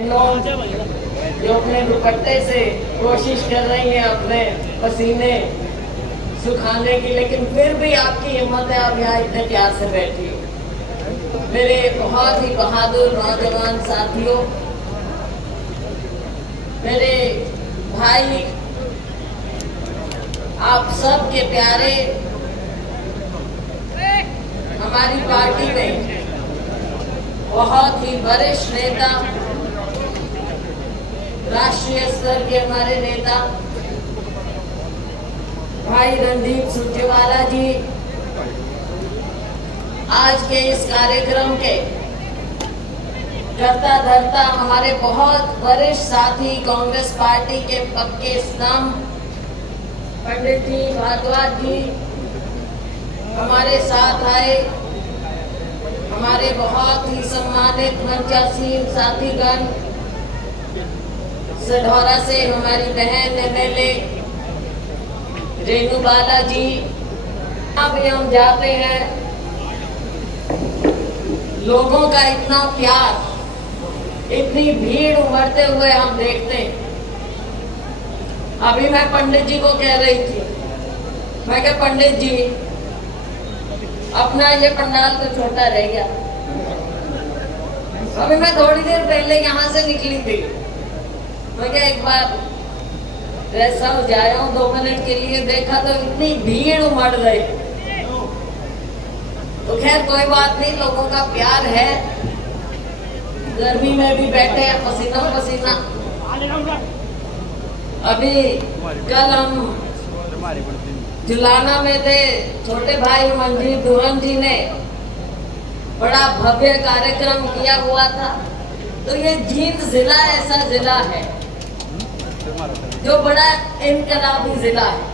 इन लोग जो अपने दुपट्टे से कोशिश कर रही हैं अपने पसीने सुखाने की, लेकिन फिर भी आपकी हिम्मत है, आप यहाँ इतने प्यार से बैठी हो। मेरे बहुत ही बहादुर नौजवान साथियों, मेरे भाई, आप सब के प्यारे, हमारी पार्टी में बहुत ही वरिष्ठ नेता, राष्ट्रीय स्तर के हमारे नेता भाई रणदीप सुरजेवाला जी आज के इस कार्यक्रम के करता धरता, हमारे बहुत वरिष्ठ साथी कांग्रेस पार्टी के पक्के स्तंभ पंडित जी भारद्वाज जी हमारे साथ आए। हमारे बहुत ही सम्मानित मंचासीन साथीगण, सढौरा से हमारी बहन एमएलए रेणु बाला जी, अभी हम जाते हैं, लोगों का इतना प्यार, इतनी भीड़ उमड़ते हुए हम देखते हैं। अभी मैं पंडित जी को कह रही थी, मैं क्या पंडित जी अपना ये पंडाल तो छोटा रह गया। अभी मैं थोड़ी देर पहले यहाँ से निकली थी, मैं क्या एक बार ऐसा हो जाया हूँ 2 मिनट के लिए, देखा तो इतनी भीड़ उमड़ रही। तो खैर कोई बात नहीं, लोगों का प्यार है, गर्मी में भी बैठे हैं पसीना पसीना। अभी कल हम जुलाना में थे, छोटे भाई मंजीत दुरन जी ने बड़ा भव्य कार्यक्रम किया हुआ था। तो ये जींद जिला ऐसा जिला है जो बड़ा इनकलाबी जिला है।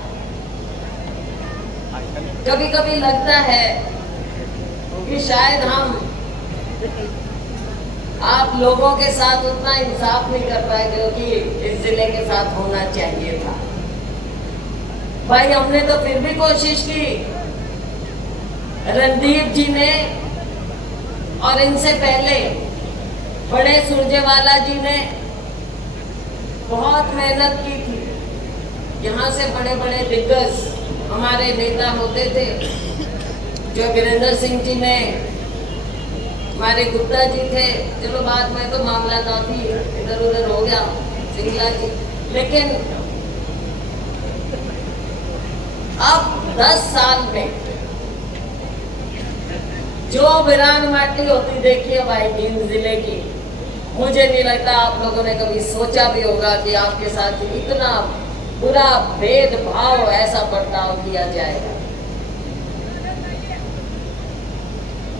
कभी कभी लगता है कि शायद हम आप लोगों के साथ उतना इंसाफ नहीं कर पाए क्योंकि इस जिले के साथ होना चाहिए था। भाई हमने तो फिर भी कोशिश की, रणदीप जी ने और इनसे पहले बड़े सुरजेवाला जी ने बहुत मेहनत की थी। यहाँ से बड़े बड़े दिग्गज हमारे नेता होते थे, जो वीरेंद्र सिंह जी ने, हमारे गुप्ता जी थे, चलो बाद में तो मामला काफी इधर उधर हो गया, सिंगला जी, लेकिन अब 10 साल में जो वीरान माटी होती देखी है भाई जींद जिले की, मुझे नहीं लगता आप लोगों ने कभी सोचा भी होगा कि आपके साथ इतना बुरा भेदभाव, ऐसा बर्ताव किया जाएगा।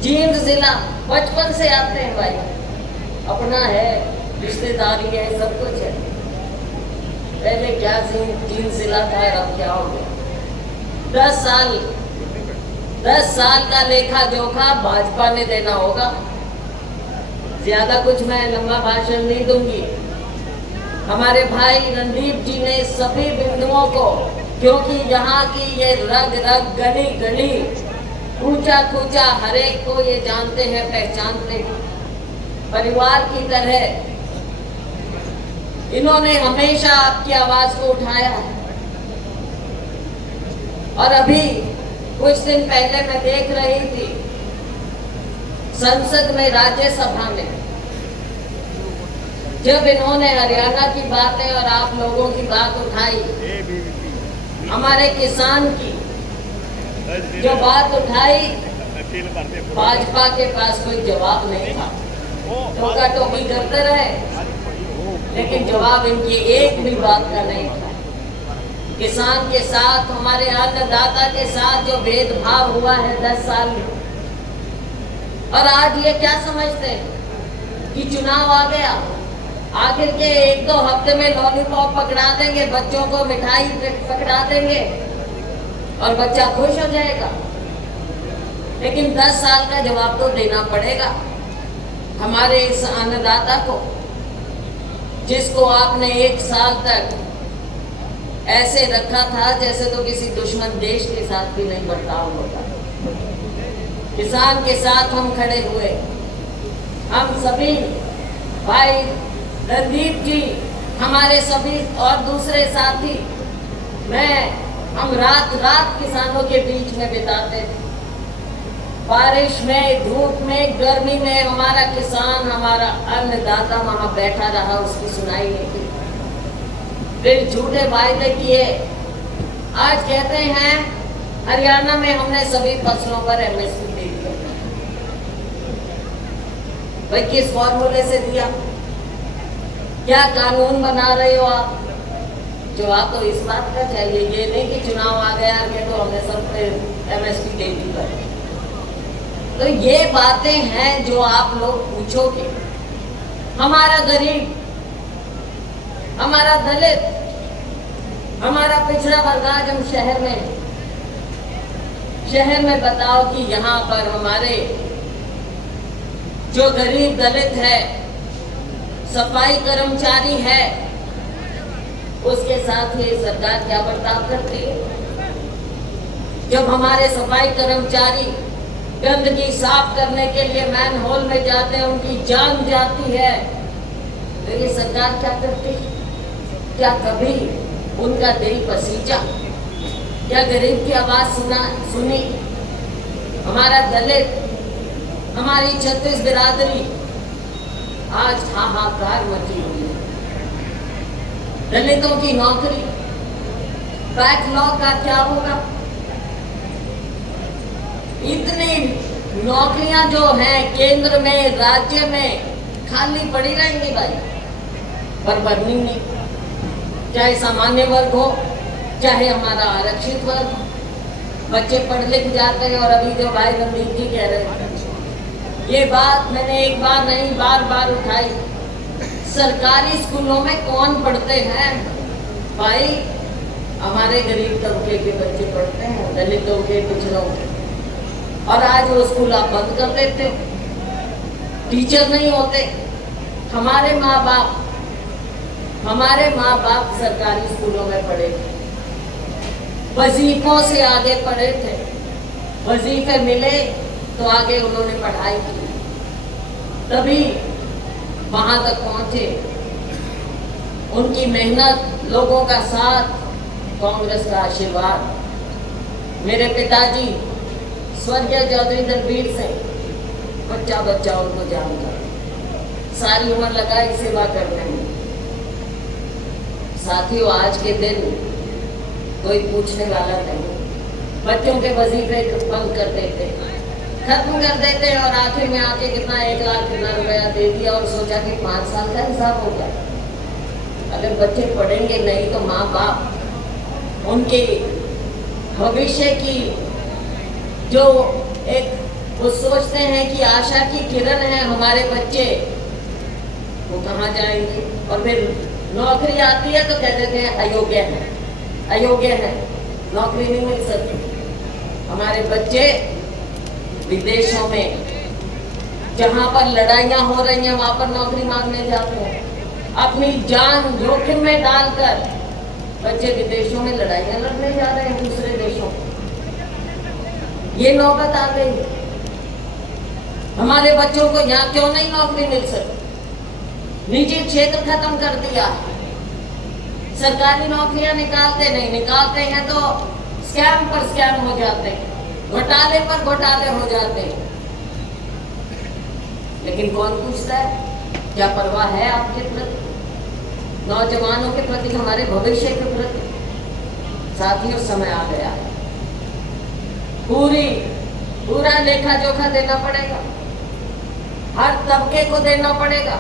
जींद जिला बचपन से आते हैं भाई, अपना है, रिश्तेदारी है, सब कुछ है। पहले क्या जींद जिला था, अब क्या हो गया। 10 साल का लेखा जोखा भाजपा ने देना होगा। ज्यादा कुछ मैं लंबा भाषण नहीं दूंगी। हमारे भाई रणदीप जी ने सभी बिंदुओं को, क्योंकि यहाँ की ये रग रग गली गली कूचा कूचा हर एक को ये जानते हैं, पहचानते हैं, परिवार की तरह इन्होंने हमेशा आपकी आवाज को उठाया है। और अभी कुछ दिन पहले मैं देख रही थी संसद में, राज्यसभा में, जब इन्होंने हरियाणा की बातें और आप लोगों की बात उठाई, हमारे किसान की जो बात उठाई, भाजपा के पास कोई जवाब नहीं था। टोका टोकी करते रहे, लेकिन जवाब इनकी एक भी बात का नहीं था। किसान के साथ, हमारे अन्नदाता के साथ जो भेदभाव हुआ है 10 साल में, और आज ये क्या समझते हैं कि चुनाव आ गया, आखिर के 1-2 हफ्ते में लॉलीपॉप पकड़ा देंगे, बच्चों को मिठाई पकड़ा देंगे और बच्चा खुश हो जाएगा। लेकिन 10 साल का जवाब तो देना पड़ेगा हमारे इस अन्नदाता को, जिसको आपने 1 साल तक ऐसे रखा था जैसे तो किसी दुश्मन देश के साथ भी नहीं बर्ताव होता। किसान के साथ हम खड़े हुए, हम सभी भाई रणदीप जी, हमारे सभी और दूसरे साथी, हम रात रात किसानों के बीच में बिताते थे। बारिश में, धूप में, गर्मी में हमारा किसान, हमारा अन्नदाता वहां बैठा रहा, उसकी सुनाई नहीं की। फिर झूठे वायदे किए। आज कहते हैं हरियाणा में हमने सभी फसलों पर एमएसपी दे दिया। भाई किस फॉर्मूले से दिया? क्या कानून बना रहे हो आप? जवाब तो इस बात का चाहिए, ये नहीं कि चुनाव आ गया कि तो हमने सब पे एमएसपी दे दी। तो ये बातें हैं जो आप लोग पूछोगे। हमारा गरीब, हमारा दलित, हमारा पिछड़ा वर्ग, आज हम शहर में बताओ कि यहाँ पर हमारे जो गरीब दलित है, सफाई कर्मचारी है, उसके साथ ये सरकार क्या बर्ताव करती है? जब हमारे सफाई कर्मचारी गंदगी साफ करने के लिए मैन होल में जाते हैं, उनकी जान जाती है, तो ये सरकार क्या करती है? क्या कभी उनका दिल पसीजा? क्या गरीब की आवाज सुनी? हमारा दलित, हमारी छत्तीस बिरादरी आज हाहाकार मची हुई है। दलितों की नौकरी, बैकलॉग का क्या होगा? इतनी नौकरियां जो हैं केंद्र में, राज्य में खाली पड़ी रहेंगी भाई, पर भरनी नहीं। चाहे सामान्य वर्ग हो, चाहे हमारा आरक्षित वर्ग, बच्चे पढ़ लिख जाते हैं। और अभी जो भाई रणदीप जी कह रहे हैं, ये बात मैंने एक बार नहीं बार बार उठाई। सरकारी स्कूलों में कौन पढ़ते हैं भाई? हमारे गरीब तबके के बच्चे पढ़ते हैं, दलितों के, पिछड़ों के। और आज वो स्कूल आप बंद कर देते हो, टीचर नहीं होते। हमारे माँ बाप सरकारी स्कूलों में पढ़े थे, वजीफों से आगे पढ़े थे, वजीफे मिले तो आगे उन्होंने पढ़ाई की, तभी वहां तक पहुंचे। उनकी मेहनत, लोगों का साथ, कांग्रेस का आशीर्वाद। मेरे पिताजी स्वर्गीय चौधरी दलबीर सिंह बच्चा उनको जानकर सारी उम्र लगाई सेवा करने में। साथियों, आज के दिन कोई पूछने वाला नहीं। बच्चों के वजीफे बंद कर देते, खत्म कर देते, और आखिर में आके कितना 1 लाख कितना रुपया दे दिया और सोचा कि 5 साल का हिसाब हो गया। अगर बच्चे पढ़ेंगे नहीं तो माँ बाप उनके भविष्य की जो वो सोचते हैं कि आशा की किरण है हमारे बच्चे, वो कहाँ जाएंगे? और फिर नौकरी आती है तो कह देते हैं अयोग्य है, नौकरी नहीं मिल सकती। हमारे बच्चे विदेशों में जहां पर लड़ाइयां हो रही हैं वहां पर नौकरी मांगने जाते हैं, अपनी जान जोखिम में डालकर बच्चे विदेशों में लड़ाइयां लड़ने जा रहे हैं, दूसरे देशों। ये नौबत आ गई। हमारे बच्चों को यहाँ क्यों नहीं नौकरी मिल सकती? निजी क्षेत्र खत्म कर दिया, सरकारी नौकरियां निकालते नहीं, निकालते हैं तो स्कैम पर स्कैम हो जाते हैं, घोटाले पर घोटाले हो जाते हैं। लेकिन कौन पूछता है? क्या परवाह है आपके प्रति, नौजवानों के प्रति, हमारे भविष्य के प्रति? साथियों, समय आ गया, पूरा लेखा जोखा देना पड़ेगा, हर तबके को देना पड़ेगा।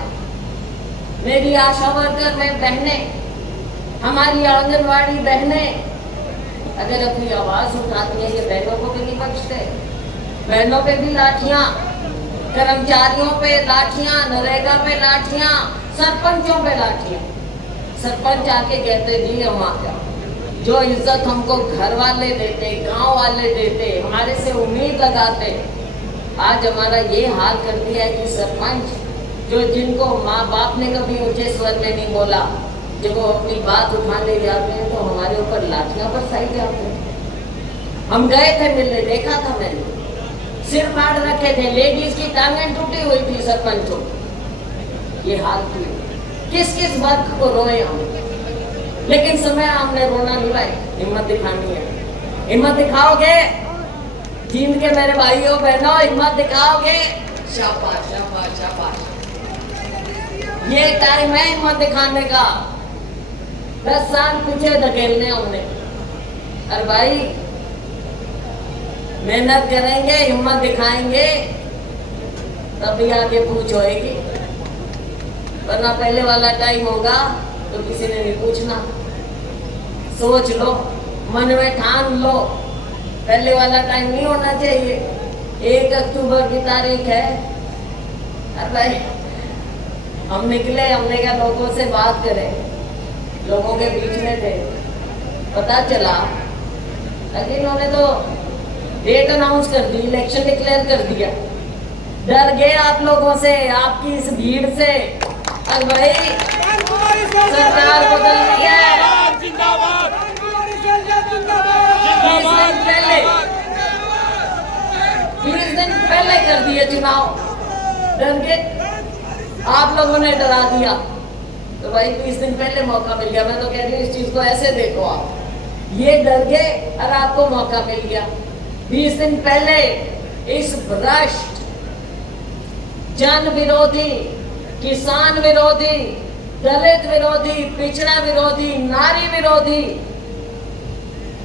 मेरी आशा वर्कर में बहनें, हमारी आंगनवाड़ी बहनें अगर अपनी आवाज उठाती है, ये बहनों को भी नहीं बख्शते। बहनों पे भी लाठियां, कर्मचारियों पे लाठियां, नरेगा पे लाठियां, सरपंचों पे लाठियां। सरपंच आके कहते जी हम आया, जो इज्जत हमको घर वाले देते, गांव वाले देते, हमारे से उम्मीद लगाते, आज हमारा ये हाल कर दिया है कि सरपंच जो जिनको माँ बाप ने कभी ऊंचे स्वर में नहीं बोला, जब वो अपनी बात उठाने जाते हैं तो हमारे ऊपर लाठियां बरसाई जाते हैं। हम गए थे मिलने, देखा था मैंने, सिर फाड़ रखे थे, लेडीज की टांगें टूटी हुई थी सरपंचों। ये हाल थी। किस किस वक्त को रोए हम, लेकिन समय हमने रोना नहीं भाई, हिम्मत दिखानी है। हिम्मत दिखाओगे जींद के मेरे भाइयों बहनों, हिम्मत दिखाओगे, शाबाश शाबाश शाबाश। ये टाइम है हिम्मत दिखाने का। 10 साल पीछे धकेलने हमने, और भाई मेहनत करेंगे, हिम्मत दिखाएंगे, तभी आगे पूछ होएगी, वरना पहले वाला टाइम होगा तो किसी ने नहीं पूछना। सोच लो, मन में ठान लो, पहले वाला टाइम नहीं होना चाहिए। 1 अक्टूबर की तारीख है, अरे भाई हम निकले, हमने क्या लोगों से बात करें, लोगों के बीच में थे, पता चला लेकिन उन्होंने तो डेट अनाउंस कर दी, इलेक्शन डिक्लेयर कर दिया। डर गए आप लोगों से, आपकी इस भीड़ से। और भाई सरकार बदल रही है, 20 दिन पहले कर दिए चुनाव, डर के आप लोगों ने डरा दिया, तो भाई 20 दिन पहले मौका मिल गया। मैं तो कह रही हूँ इस चीज को ऐसे देखो, आप ये डर गए और आपको मौका मिल गया। 20 दिन पहले इस भ्रष्ट, जन विरोधी, किसान विरोधी, दलित विरोधी, पिछड़ा विरोधी, नारी विरोधी,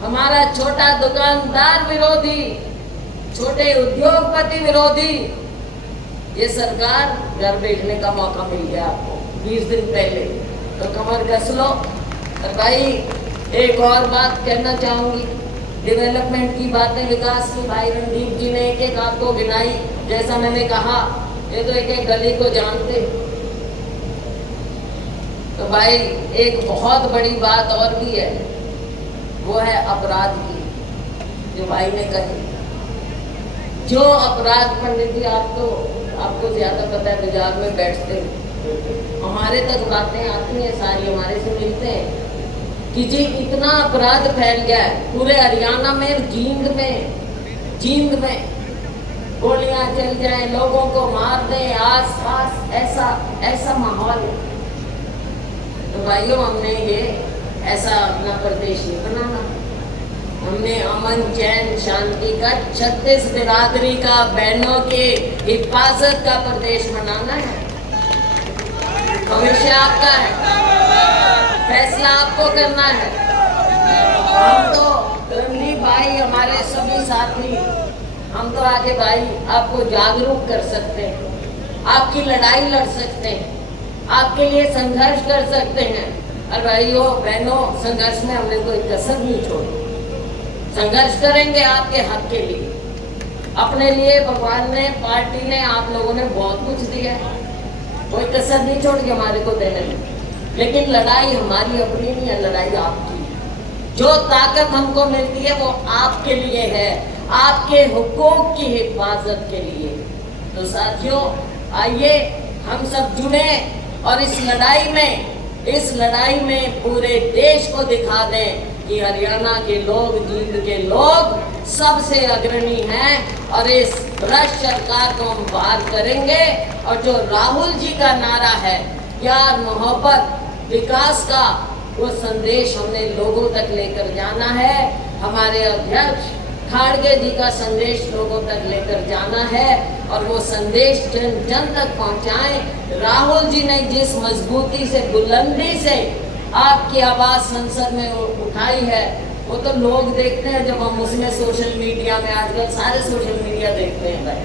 हमारा छोटा दुकानदार विरोधी, छोटे उद्योगपति विरोधी, ये सरकार घर भेजने का मौका मिल गया आपको 20 दिन पहले, तो कमर कस लो। और भाई एक और बात कहना चाहूंगी, डेवलपमेंट की बातें, विकास की, भाई रणदीप जी ने एक एक आपको गिनाई। जैसा मैंने कहा, ये तो एक एक गली को जानते। तो भाई एक बहुत बड़ी बात और भी है, वो है अपराध की, जो भाई ने कही। जो अपराध, पंडित जी आपको ज्यादा पता है, बाजार में बैठते हमारे तक बातें आती हैं, सारी हमारे से मिलते हैं कि जी इतना अपराध फैल गया है पूरे हरियाणा में, जींद में गोलियां चल जाएं, लोगों को मार दें, आस पास ऐसा माहौल है। तो भाइयों हमने ये ऐसा अपना प्रदेश नहीं बनाना, हमने अमन चैन शांति का, 36 बिरादरी का, बहनों के हिफाजत का प्रदेश बनाना है। भविष्य आपका है, फैसला आपको करना है। हम तो रणदीप भाई, हमारे सभी साथी, हम तो आगे भाई आपको जागरूक कर सकते हैं, आपकी लड़ाई लड़ सकते हैं, आपके लिए संघर्ष कर सकते हैं। और भाइयों बहनों, संघर्ष में हमने कोई कसर नहीं छोड़ी, संघर्ष करेंगे आपके हक के लिए, अपने लिए। भगवान ने, पार्टी ने, आप लोगों ने बहुत कुछ दिया है, कोई कसर नहीं छोड़ के हमारे को देने में, लेकिन लड़ाई हमारी अपनी नहीं है, लड़ाई आपकी। जो ताकत हमको मिलती है वो आपके लिए है, आपके हुकूक की हिफाजत के लिए। तो साथियों आइए हम सब जुड़े और इस लड़ाई में पूरे देश को दिखा दें कि हरियाणा के लोग, जींद के लोग सबसे अग्रणी हैं, और इस भ्रष्ट सरकार को हम बाहर करेंगे। और जो राहुल जी का नारा है, प्यार, मोहब्बत, विकास का, वो संदेश हमने लोगों तक लेकर जाना है। हमारे अध्यक्ष खाड़गे जी का संदेश लोगों तक लेकर जाना है, और वो संदेश जन जन तक पहुंचाएं। राहुल जी ने जिस मजबूती से, बुलंदी से आपकी आवाज संसद में उठाई है, वो तो लोग देखते हैं जब हम उसमें सोशल मीडिया में, आजकल सारे सोशल मीडिया देखते हैं भाई,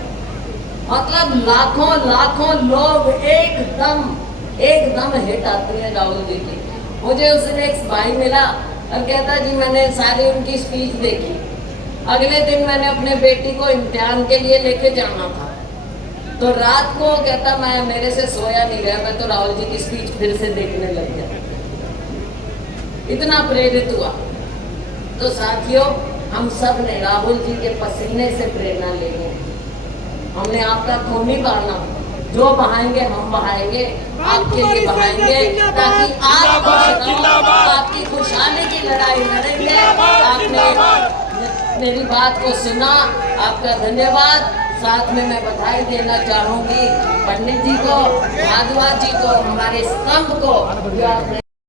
मतलब लाखों लोग एकदम हिट आते हैं राहुल जी की। मुझे उस दिन एक भाई मिला और कहता जी मैंने सारी उनकी स्पीच देखी, अगले दिन मैंने अपने बेटी को इम्तिहान के लिए लेके जाना था, तो रात को कहता मेरे से सोया नहीं गया, मैं तो राहुल जी की स्पीच फिर से देखने लग गया, इतना प्रेरित हुआ। तो साथियों हम सब ने राहुल जी के पसीने से प्रेरणा लेनी, हमने आपका खून नहीं बहाना, जो बहाएंगे हम बहाएंगे, आपके लिए बहाएंगे, ताकि आप खुश रहो, आपकी खुशहाली की लड़ाई लड़ेंगे। आपने मेरी बात को सुना, आपका धन्यवाद। साथ में मैं बधाई देना चाहूंगी पंडित जी को, भारद्वाज जी को, हमारे स्तंभ को जो आपने